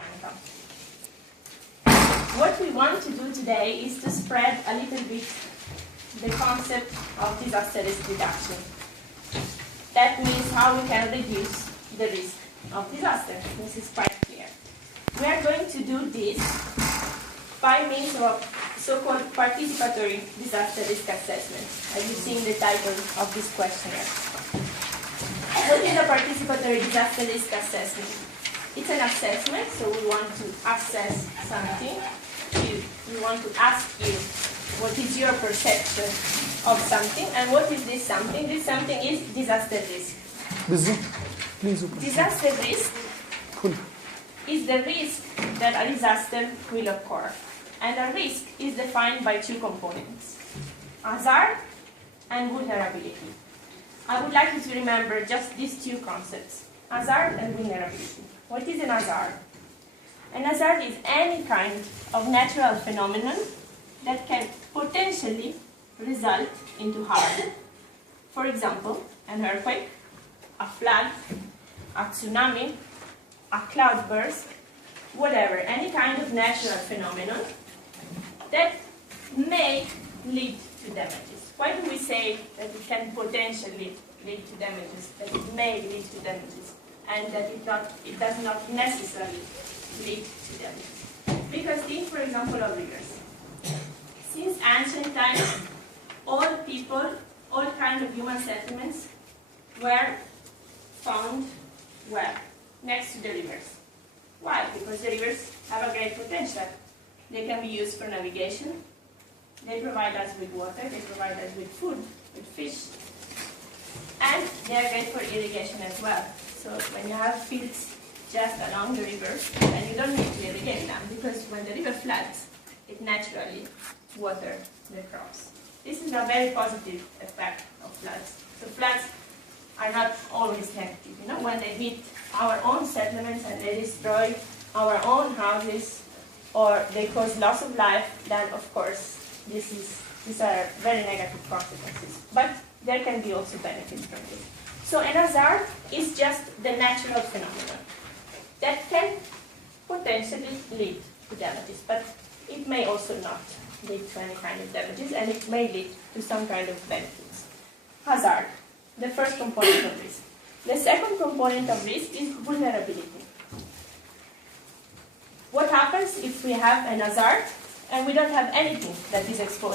Bianca. What we want to do today is to spread a little bit the concept of disaster risk reduction. That means how we can reduce the risk of disaster. This is quite clear. We are going to do this by means of so-called participatory disaster risk assessment, as you see in the title of this questionnaire. What is a participatory disaster risk assessment? It's an assessment, so we want to assess something. We want to ask you what is your perception of something, and what is this something? This something is disaster risk. Disaster risk is the risk that a disaster will occur. And a risk is defined by two components, hazard and vulnerability. I would like you to remember just these two concepts, hazard and vulnerability. What is an hazard? An hazard is any kind of natural phenomenon that can potentially result into harm. For example, an earthquake, a flood, a tsunami, a cloudburst, whatever, any kind of natural phenomenon that may lead to damages. Why do we say that it can potentially lead to damages, that it may lead to damages, and that it does not necessarily lead to damages? Because think, for example, of rivers. Since ancient times, all people, all kinds of human settlements were found where? Next to the rivers. Why? Because the rivers have a great potential. They can be used for navigation. They provide us with water. They provide us with food, with fish. And they are great for irrigation as well. So when you have fields just along the river, then you don't need to irrigate them, because when the river floods, it naturally waters the crops. This is a very positive effect of floods. So floods are not always negative. When they hit our own settlements and they destroy our own houses, or they cause loss of life, then of course these are very negative consequences. But there can be also benefits from this. So an hazard is just the natural phenomenon that can potentially lead to damages, but it may also not lead to any kind of damages, and it may lead to some kind of benefits. Hazard, the first component of risk. The second component of risk is vulnerability. What happens if we have an hazard and we don't have anything that is exposed?